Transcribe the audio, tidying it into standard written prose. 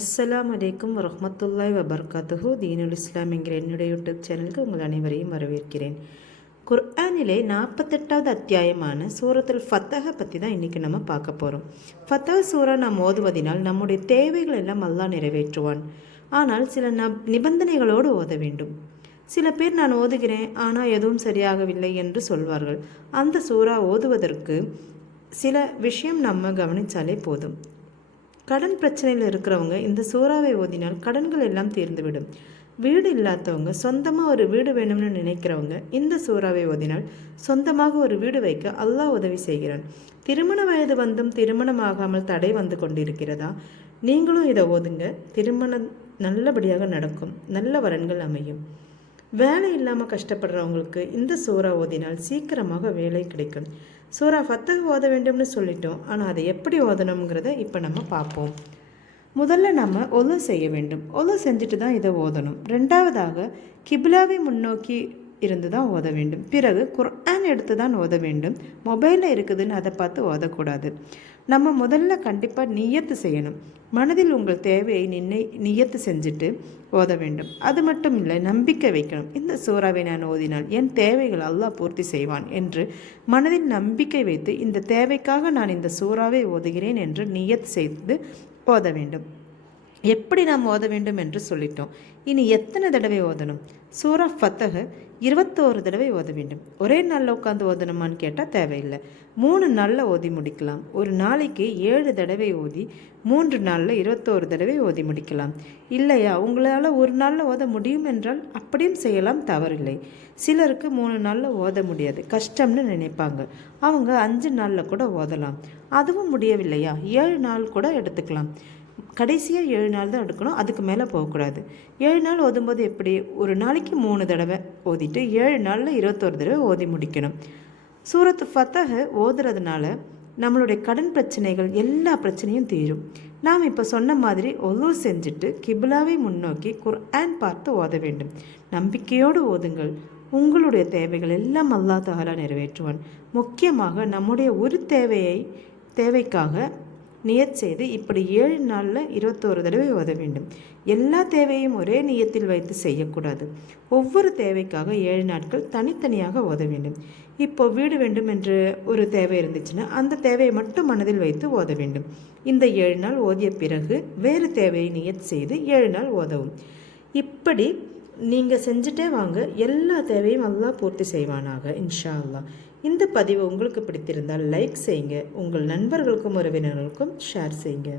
அஸ்ஸலாமு அலைக்கும் வரஹ்மத்துல்லாஹி வபரகாத்துஹு. தீனுல் இஸ்லாம் என்கிற என்னுடைய யூடியூப் சேனலுக்கு உங்கள் அனைவரையும் வரவேற்கிறேன். குர்ஆனிலே 48வது அத்தியாயமான சூரத்துல் ஃபத்தஹை பற்றி தான் இன்றைக்கி நம்ம பார்க்க போகிறோம். ஃபத்தஹ் சூரா நாம் ஓதுவதினால் நம்முடைய தேவைகள் எல்லாம் அல்லாஹ் நிறைவேற்றுவான். ஆனால் சில நிபந்தனைகளோடு ஓத வேண்டும். சில பேர் நான் ஓதுகிறேன் ஆனால் எதுவும் சரியாகவில்லை என்று சொல்வார்கள். அந்த சூரா ஓதுவதற்கு சில விஷயம் நம்ம கவனித்தாலே போதும். கடன் பிரச்சனையில் இருக்கிறவங்க இந்த சூறாவை ஓதினால் கடன்கள் எல்லாம் தீர்ந்துவிடும். வீடு இல்லாதவங்க சொந்தமாக ஒரு வீடு வேணும்னு நினைக்கிறவங்க இந்த சூறாவை ஓதினால் சொந்தமாக ஒரு வீடு வைக்க அல்லாஹ் உதவி செய்கிறான். திருமண வயது வந்தும் திருமணமாகாமல் தடை வந்து கொண்டிருக்கிறதா? நீங்களும் இதை ஓதுங்க. திருமணம் நல்லபடியாக நடக்கும், நல்ல வரன்கள் அமையும். வேலை இல்லாமல் கஷ்டப்படுறவங்களுக்கு இந்த சூறா ஓதினால் சீக்கிரமாக வேலை கிடைக்கும். சூரா ஃபத்தஹ் ஓத வேண்டும்னு சொல்லிட்டோம், ஆனால் அதை எப்படி ஓதணுங்கிறத இப்போ நம்ம பார்ப்போம். முதல்ல நம்ம ஒலு செய்ய வேண்டும். ஒலு செஞ்சுட்டு தான் இதை ஓதணும். ரெண்டாவதாக கிப்லாவை முன்னோக்கி இருந்து தான் ஓத வேண்டும். பிறகு குர்ஆன் எடுத்து தான் ஓத வேண்டும். மொபைலில் இருக்குதுன்னு அதை பார்த்து ஓதக்கூடாது. நம்ம முதல்ல கண்டிப்பாக நியத்து செய்யணும். மனதில் உங்கள் தேவையை நியத்து செஞ்சுட்டு ஓத வேண்டும். அது மட்டும் இல்லை, நம்பிக்கை வைக்கணும். இந்த சூறாவை நான் ஓதினால் என் தேவைகள் அல்லாஹ் பூர்த்தி செய்வான் என்று மனதில் நம்பிக்கை வைத்து இந்த தேவைக்காக நான் இந்த சூறாவை ஓதுகிறேன் என்று நியத் செய்து ஓத வேண்டும். எப்படி நாம் ஓத வேண்டும் என்று சொல்லிட்டோம். இனி எத்தனை தடவை ஓதணும்? சூரா ஃபத்தஹ் 21 தடவை ஓத வேண்டும். ஒரே நாளில் உட்காந்து ஓதணுமான்னு கேட்டால் தேவையில்லை. 3 நாளில் ஓதி முடிக்கலாம். ஒரு நாளைக்கு 7 தடவை ஓதி 3 நாளில் 21 தடவை ஓதி முடிக்கலாம். இல்லையா, உங்களால் ஒரு நாளில் ஓத முடியும் என்றால் அப்படியும் செய்யலாம், தவறில்லை. சிலருக்கு 3 நாளில் ஓத முடியாது, கஷ்டம்னு நினைப்பாங்க. அவங்க 5 நாளில் கூட ஓதலாம். அதுவும் முடியவில்லையா, 7 நாள் கூட எடுத்துக்கலாம். கடைசியாக 7 நாள் தான் எடுக்கணும், அதுக்கு மேலே போகக்கூடாது. 7 நாள் ஓதும்போது எப்படி? ஒரு நாளைக்கு 3 தடவை ஓதிட்டு 7 நாளில் 21 தடவை ஓதி முடிக்கணும். சூரத்து ஃபத்தஹ் ஓதுறதுனால நம்மளுடைய கடன் பிரச்சனைகள் எல்லா பிரச்சனையும் தீரும். நாம் இப்போ சொன்ன மாதிரி ஒலு செஞ்சுட்டு கிப்லாவை முன்னோக்கி குர்ஆன் பார்த்து ஓத வேண்டும். நம்பிக்கையோடு ஓதுங்கள். உங்களுடைய தேவைகள் எல்லாம் அல்லாஹ் தஆலா நிறைவேற்றுவான். முக்கியமாக நம்முடைய ஒரு தேவைக்காக நியத் செய்து இப்படி 7 நாளில் 21 தடவை ஓத வேண்டும். எல்லா தேவையும் ஒரே நியத்தில் வைத்து செய்யக்கூடாது. ஒவ்வொரு தேவைக்காக 7 நாட்கள் தனித்தனியாக ஓத வேண்டும். இப்போ வீடு வேண்டும் என்று ஒரு தேவை இருந்துச்சுன்னா அந்த தேவையை மட்டும் மனதில் வைத்து ஓத வேண்டும். இந்த 7 நாள் ஓதிய பிறகு வேறு தேவையை நியத் செய்து 7 நாள் ஓதவும். இப்படி நீங்கள் செஞ்சுட்டே வாங்க. எல்லா தேவையும் அல்லாஹ் பூர்த்தி செய்வானாக, இன்ஷா அல்லாஹ். இந்த பதிவு உங்களுக்கு பிடித்திருந்தால் லைக் செய்யுங்க. உங்கள் நண்பர்களுக்கும் உறவினர்களுக்கும் ஷேர் செய்யுங்க.